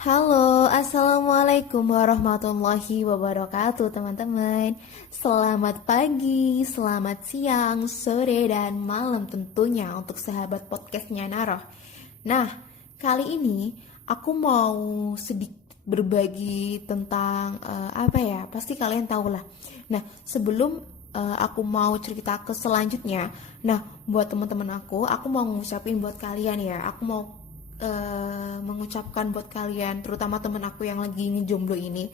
Halo, Assalamualaikum warahmatullahi wabarakatuh teman-teman. Selamat pagi, selamat siang, sore, dan malam tentunya untuk sahabat podcastnya Naroh. Nah, kali ini aku mau sedikit berbagi tentang apa ya, pasti kalian tahu lah. Nah, sebelum aku mau cerita ke selanjutnya, nah buat teman-teman aku mau ngucapin buat kalian ya, aku mau mengucapkan buat kalian, terutama temen aku yang lagi ngejomblo ini,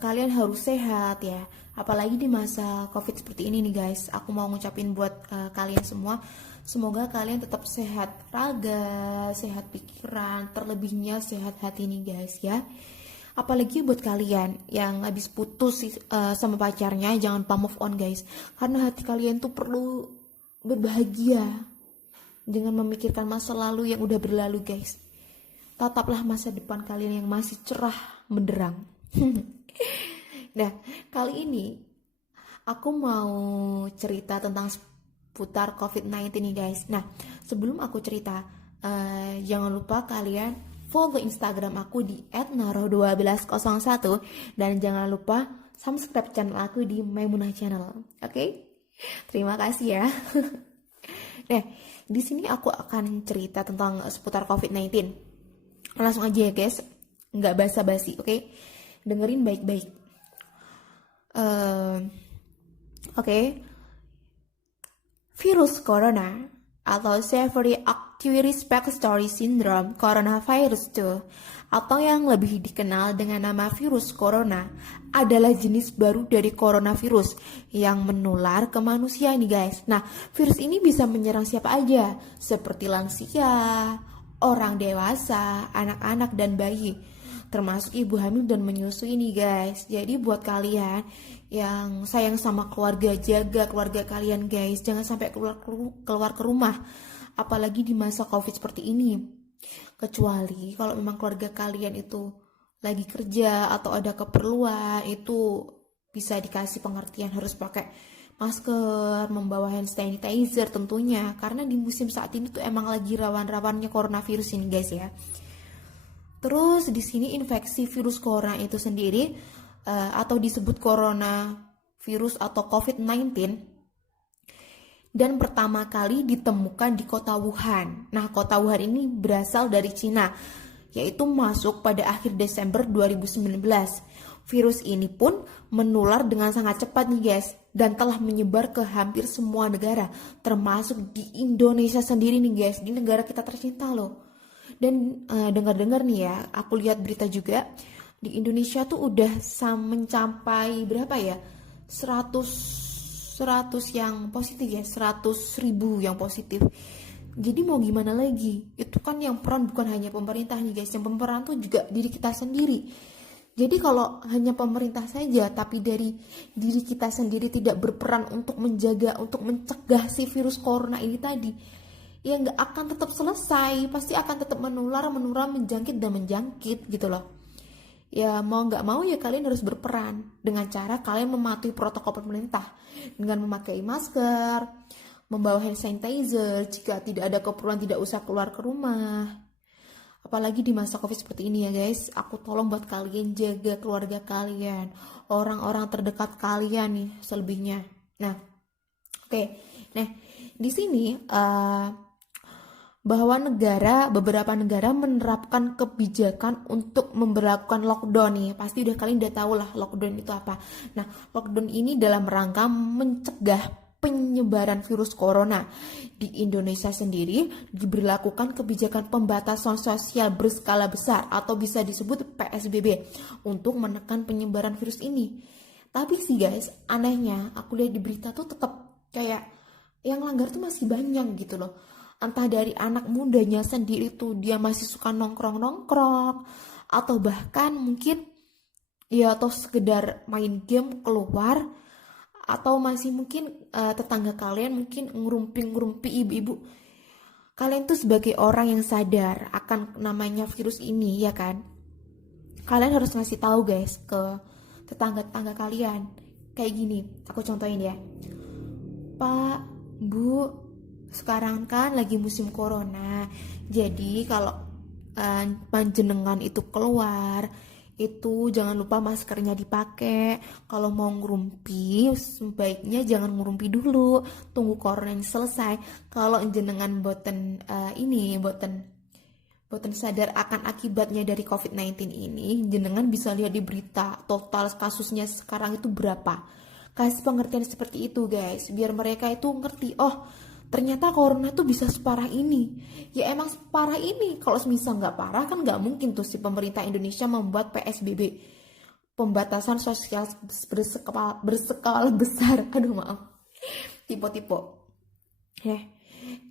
kalian harus sehat ya. Apalagi di masa COVID seperti ini nih guys. Aku mau ngucapin buat kalian semua, semoga kalian tetap sehat raga, sehat pikiran, terlebihnya sehat hati nih guys ya. Apalagi buat kalian yang habis putus sama pacarnya, jangan lupa move on guys. Karena hati kalian tuh perlu berbahagia. Jangan memikirkan masa lalu yang udah berlalu guys. Tataplah masa depan kalian yang masih cerah menderang. Nah, kali ini aku mau cerita tentang seputar COVID-19 nih guys. Nah, sebelum aku cerita, jangan lupa kalian follow Instagram aku di @naroh1201 dan jangan lupa subscribe channel aku di Maimunah Channel. Oke? Terima kasih ya. Nah, di sini aku akan cerita tentang seputar COVID-19. Langsung aja ya guys, nggak basa-basi, oke? Dengerin baik-baik. Oke. Virus corona atau Severe Acute Respiratory Syndrome Coronavirus 2 atau yang lebih dikenal dengan nama virus corona adalah jenis baru dari coronavirus yang menular ke manusia nih guys. Nah, virus ini bisa menyerang siapa aja, seperti lansia, orang dewasa, anak-anak dan bayi, termasuk ibu hamil dan menyusui nih guys. Jadi buat kalian yang sayang sama keluarga, jaga keluarga kalian guys, jangan sampai keluar ke rumah, apalagi di masa COVID seperti ini. Kecuali kalau memang keluarga kalian itu lagi kerja atau ada keperluan, itu bisa dikasih pengertian harus pakai masker, membawa hand sanitizer tentunya, karena di musim saat ini tuh emang lagi rawan-rawannya coronavirus ini guys ya. Terus di sini infeksi virus corona itu sendiri atau disebut coronavirus atau COVID-19 dan pertama kali ditemukan di kota Wuhan. Nah, kota Wuhan ini berasal dari Cina, yaitu masuk pada akhir Desember 2019. Virus ini pun menular dengan sangat cepat nih guys, dan telah menyebar ke hampir semua negara, termasuk di Indonesia sendiri nih guys, di negara kita tercinta loh. Dan dengar-dengar nih ya, aku lihat berita juga, di Indonesia tuh udah mencapai berapa ya, 100 yang positif ya, 100.000 yang positif. Jadi mau gimana lagi, itu kan yang peran bukan hanya pemerintah nih guys, yang pemeran tuh juga diri kita sendiri. Jadi kalau hanya pemerintah saja tapi dari diri kita sendiri tidak berperan untuk menjaga, untuk mencegah si virus corona ini tadi, ya nggak akan tetap selesai, pasti akan tetap menular, menjangkit dan menjangkit gitu loh. Ya mau nggak mau ya kalian harus berperan dengan cara kalian mematuhi protokol pemerintah dengan memakai masker, membawa hand sanitizer, jika tidak ada keperluan tidak usah keluar ke rumah. Apalagi di masa COVID seperti ini ya guys, aku tolong buat kalian jaga keluarga kalian, orang-orang terdekat kalian nih selebihnya. Nah, oke. Nah, di sini bahwa beberapa negara menerapkan kebijakan untuk memberlakukan lockdown nih. Pasti kalian udah tahu lah lockdown itu apa. Nah, lockdown ini dalam rangka mencegah penyebaran virus corona. Di Indonesia sendiri diberlakukan kebijakan pembatasan sosial berskala besar atau bisa disebut PSBB untuk menekan penyebaran virus ini. Tapi sih guys, anehnya aku lihat di berita tuh tetap kayak yang langgar tuh masih banyak gitu loh. Entah dari anak mudanya sendiri tuh dia masih suka nongkrong-nongkrong, atau bahkan mungkin ya atau sekedar main game keluar, atau masih mungkin tetangga kalian mungkin ngerumpi ibu-ibu. Kalian tuh sebagai orang yang sadar akan namanya virus ini ya kan, kalian harus ngasih tahu guys ke tetangga-tetangga kalian. Kayak gini, aku contohin ya. Pak, Bu, sekarang kan lagi musim corona. Jadi kalau panjenengan itu keluar, itu jangan lupa maskernya dipakai. Kalau mau ngerumpi, sebaiknya jangan ngerumpi dulu, tunggu corona yang selesai. Kalau jenengan boten sadar akan akibatnya dari COVID-19 ini, jenengan bisa lihat di berita total kasusnya sekarang itu berapa. Kasih pengertian seperti itu guys, biar mereka itu ngerti, oh ternyata corona tuh bisa separah ini. Ya emang separah ini. Kalau misal nggak parah kan nggak mungkin tuh si pemerintah Indonesia membuat PSBB, pembatasan sosial berskala besar. Aduh maaf, tipe-tipe. Ya,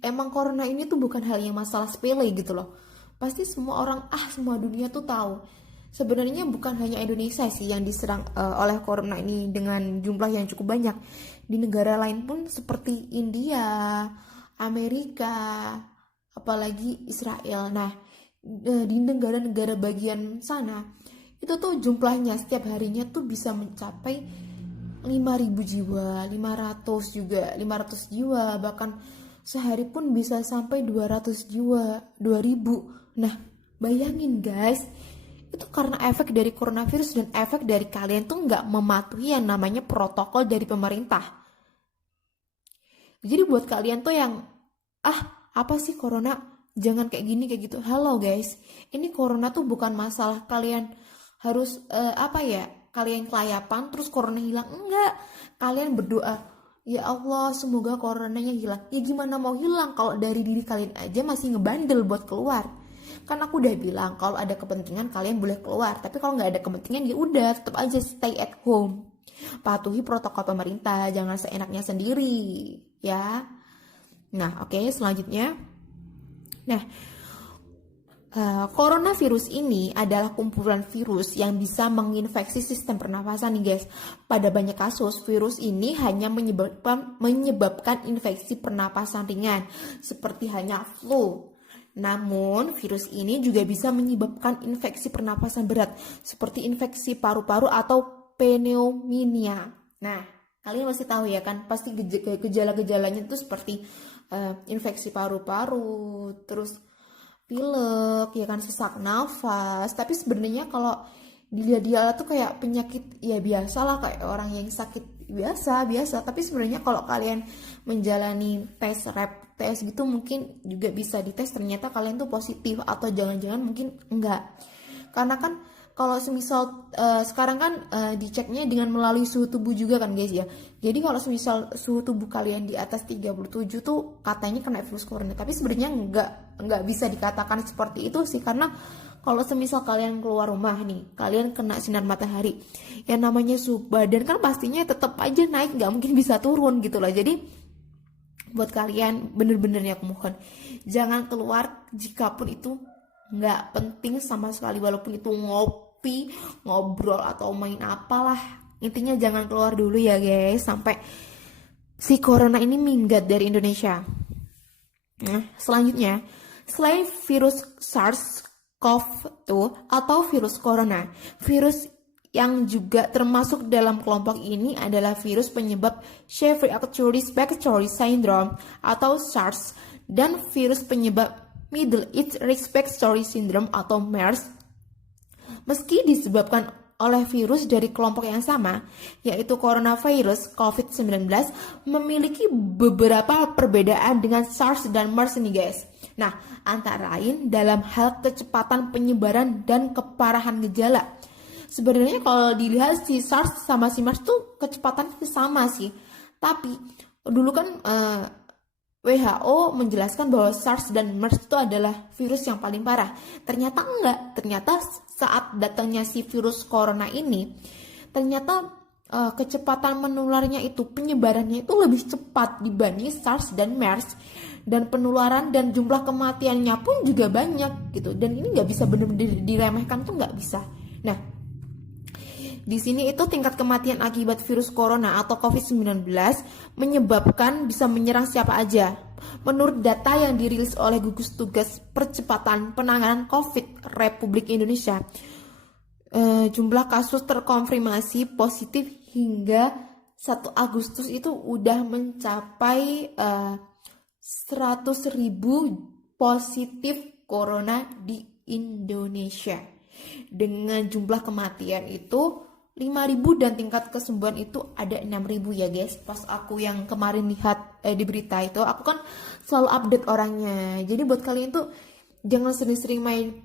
emang corona ini tuh bukan hal yang masalah sepele gitu loh. Pasti semua orang, semua dunia tuh tahu. Sebenarnya bukan hanya Indonesia sih yang diserang oleh corona ini dengan jumlah yang cukup banyak. Di negara lain pun seperti India, Amerika, apalagi Israel. Nah, di negara-negara bagian sana, itu tuh jumlahnya setiap harinya tuh bisa mencapai 5.000 jiwa, 500 jiwa, bahkan sehari pun bisa sampai 200 jiwa, 2.000. Nah, bayangin guys, itu karena efek dari coronavirus dan efek dari kalian tuh nggak mematuhi yang namanya protokol dari pemerintah. Jadi buat kalian tuh yang, apa sih corona? Jangan kayak gini, kayak gitu. Halo guys, ini corona tuh bukan masalah kalian harus, kalian kelayapan terus corona hilang. Enggak, kalian berdoa, ya Allah semoga coronanya hilang. Ya gimana mau hilang kalau dari diri kalian aja masih ngebandel buat keluar. Kan aku udah bilang kalau ada kepentingan kalian boleh keluar, tapi kalau nggak ada kepentingan ya udah tetap aja stay at home. Patuhi protokol pemerintah, jangan seenaknya sendiri, ya. Nah, oke, selanjutnya. Nah, coronavirus ini adalah kumpulan virus yang bisa menginfeksi sistem pernafasan nih guys. Pada banyak kasus, virus ini hanya menyebabkan infeksi pernapasan ringan, seperti hanya flu. Namun, virus ini juga bisa menyebabkan infeksi pernapasan berat, seperti infeksi paru-paru atau pneumonia. Nah, kalian pasti tahu ya kan, pasti gejala-gejalanya itu seperti infeksi paru-paru, terus pilek, ya kan, sesak nafas. Tapi sebenarnya kalau dilihat tuh kayak penyakit ya biasa lah, kayak orang yang sakit biasa. Tapi sebenarnya kalau kalian menjalani rapid test gitu mungkin juga bisa dites ternyata kalian tuh positif, atau jangan-jangan mungkin enggak. Karena kan kalau semisal sekarang kan diceknya dengan melalui suhu tubuh juga kan guys ya. Jadi kalau semisal suhu tubuh kalian di atas 37 tuh katanya kena virus corona. Tapi sebenarnya enggak bisa dikatakan seperti itu sih, karena kalau semisal kalian keluar rumah nih, kalian kena sinar matahari, yang namanya suhu badan kan pastinya tetap aja naik, nggak mungkin bisa turun gitu loh. Jadi buat kalian bener-bener ya aku mohon, jangan keluar jikapun itu nggak penting sama sekali, walaupun itu ngopi, ngobrol atau main apalah, intinya jangan keluar dulu ya guys sampai si corona ini minggat dari Indonesia. Nah, selanjutnya, selain virus SARS-CoV-2 atau virus corona, virus yang juga termasuk dalam kelompok ini adalah virus penyebab Sheffield Respiratory Syndrome atau SARS dan virus penyebab Middle East Respiratory Syndrome atau MERS. Meski disebabkan oleh virus dari kelompok yang sama, yaitu coronavirus COVID-19, memiliki beberapa perbedaan dengan SARS dan MERS nih guys. Nah, antara lain dalam hal kecepatan penyebaran dan keparahan gejala. Sebenarnya kalau dilihat si SARS sama si MERS tuh kecepatannya sama sih. Tapi dulu kan WHO menjelaskan bahwa SARS dan MERS itu adalah virus yang paling parah. Ternyata enggak. Ternyata saat datangnya si virus corona ini, ternyata kecepatan menularnya itu, penyebarannya itu lebih cepat dibanding SARS dan MERS. Dan penularan dan jumlah kematiannya pun juga banyak gitu. Dan ini nggak bisa benar-benar diremehkan tuh nggak bisa. Nah, di sini itu tingkat kematian akibat virus corona atau COVID-19 menyebabkan bisa menyerang siapa aja. Menurut data yang dirilis oleh Gugus Tugas Percepatan Penanganan COVID Republik Indonesia, jumlah kasus terkonfirmasi positif hingga 1 Agustus itu udah mencapai 100.000 positif corona di Indonesia. Dengan jumlah kematian itu 5.000 dan tingkat kesembuhan itu ada 6.000 ya guys. Pas aku yang kemarin lihat di berita itu, aku kan selalu update orangnya. Jadi buat kalian tuh jangan sering-sering main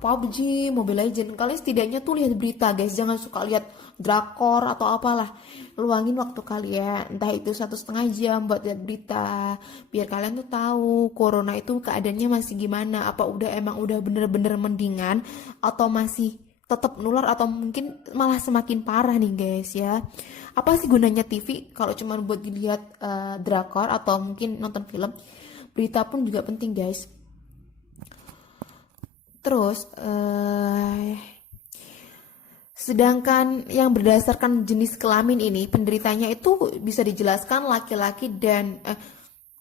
PUBG, Mobile Legends. Kalian setidaknya tuh lihat berita guys. Jangan suka lihat drakor atau apalah. Luangin waktu kalian, entah itu 1,5 jam buat lihat berita, biar kalian tuh tahu corona itu keadaannya masih gimana. Apa emang udah bener-bener mendingan atau masih tetap nular atau mungkin malah semakin parah nih guys ya. Apa sih gunanya TV kalau cuma buat dilihat drakor atau mungkin nonton film? Berita pun juga penting guys. Terus sedangkan yang berdasarkan jenis kelamin ini penderitanya itu bisa dijelaskan laki-laki dan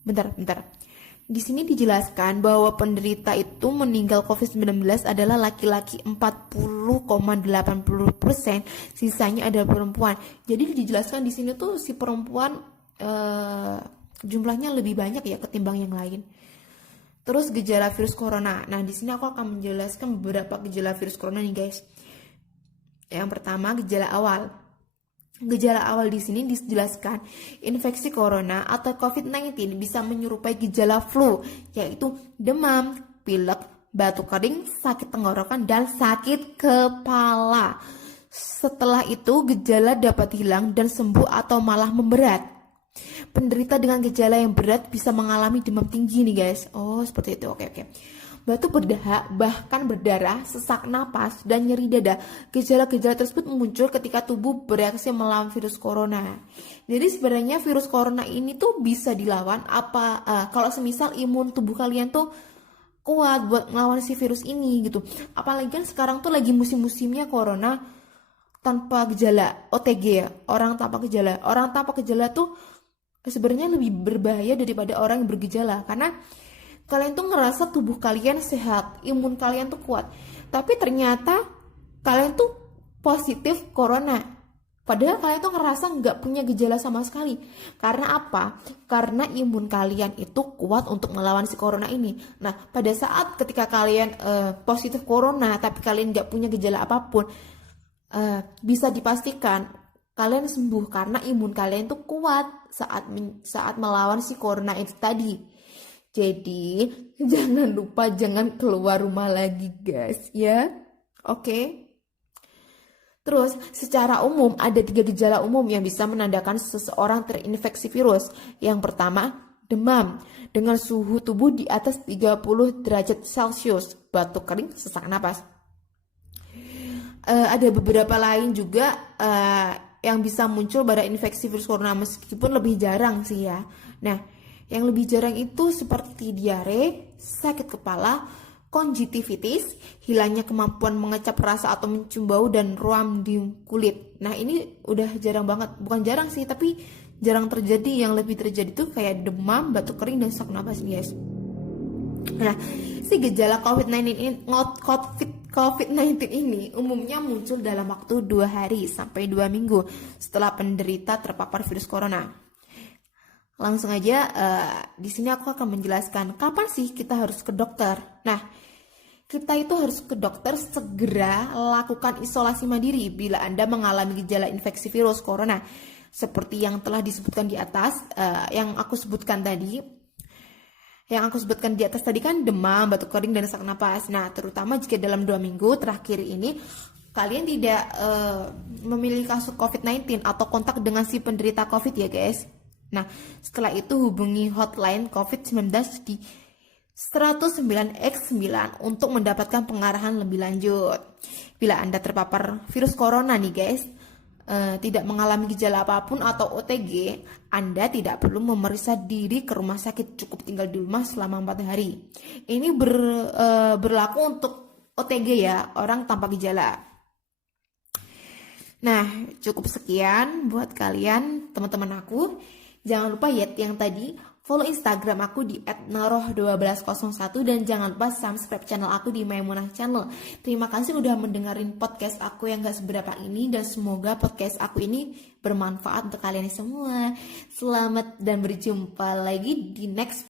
bentar. Di sini dijelaskan bahwa penderita itu meninggal COVID-19 adalah laki-laki 40,80%, sisanya adalah perempuan. Jadi dijelaskan di sini tuh si perempuan jumlahnya lebih banyak ya ketimbang yang lain. Terus gejala virus corona. Nah, di sini aku akan menjelaskan beberapa gejala virus corona nih guys. Yang pertama, gejala awal. Gejala awal di sini dijelaskan infeksi corona atau COVID-19 bisa menyerupai gejala flu, yaitu demam, pilek, batuk kering, sakit tenggorokan, dan sakit kepala. Setelah itu gejala dapat hilang dan sembuh atau malah memberat. Penderita dengan gejala yang berat bisa mengalami demam tinggi nih guys. Oh seperti itu, oke. Batuk berdahak, bahkan berdarah, sesak napas, dan nyeri dada. Gejala-gejala tersebut muncul ketika tubuh bereaksi melawan virus corona. Jadi sebenarnya virus corona ini tuh bisa dilawan kalau semisal imun tubuh kalian tuh kuat buat melawan si virus ini gitu. Apalagi kan sekarang tuh lagi musim-musimnya corona tanpa gejala, OTG ya, orang tanpa gejala. Orang tanpa gejala tuh sebenarnya lebih berbahaya daripada orang yang bergejala karena kalian tuh ngerasa tubuh kalian sehat, imun kalian tuh kuat. Tapi ternyata kalian tuh positif corona. Padahal kalian tuh ngerasa nggak punya gejala sama sekali. Karena apa? Karena imun kalian itu kuat untuk melawan si corona ini. Nah, pada saat ketika kalian positif corona, tapi kalian nggak punya gejala apapun, bisa dipastikan kalian sembuh karena imun kalian tuh kuat saat melawan si corona itu tadi. Jadi jangan lupa jangan keluar rumah lagi guys ya. Oke. Terus secara umum ada 3 gejala umum yang bisa menandakan seseorang terinfeksi virus. Yang pertama demam dengan suhu tubuh di atas 30 derajat Celcius, batuk kering, sesak napas. Ada beberapa lain juga yang bisa muncul pada infeksi virus corona meskipun lebih jarang sih ya. Nah, yang lebih jarang itu seperti diare, sakit kepala, konjungtivitis, hilangnya kemampuan mengecap rasa atau mencium bau, dan ruam di kulit. Nah ini udah jarang banget, bukan jarang sih tapi jarang terjadi. Yang lebih terjadi tuh kayak demam, batuk kering, dan sesak napas guys. Nah si gejala COVID-19 ini umumnya muncul dalam waktu 2 hari sampai 2 minggu setelah penderita terpapar virus corona. Langsung aja di sini aku akan menjelaskan kapan sih kita harus ke dokter. Nah, kita itu harus ke dokter segera lakukan isolasi mandiri bila Anda mengalami gejala infeksi virus corona seperti yang telah disebutkan di atas, yang aku sebutkan tadi. Yang aku sebutkan di atas tadi kan demam, batuk kering, dan sesak napas. Nah, terutama jika dalam 2 minggu terakhir ini kalian tidak memiliki kasus COVID-19 atau kontak dengan si penderita COVID ya guys. Nah, setelah itu hubungi hotline COVID-19 di 109X9 untuk mendapatkan pengarahan lebih lanjut. Bila Anda terpapar virus corona nih guys, tidak mengalami gejala apapun atau OTG, Anda tidak perlu memeriksa diri ke rumah sakit, cukup tinggal di rumah selama 4 hari. Ini berlaku untuk OTG ya, orang tanpa gejala. Nah, cukup sekian buat kalian teman-teman aku. Jangan lupa ya yang tadi follow Instagram aku di @naroh1201 dan jangan lupa subscribe channel aku di Maimunah Channel. Terima kasih udah mendengarin podcast aku yang gak seberapa ini dan semoga podcast aku ini bermanfaat untuk kalian semua. Selamat dan berjumpa lagi di next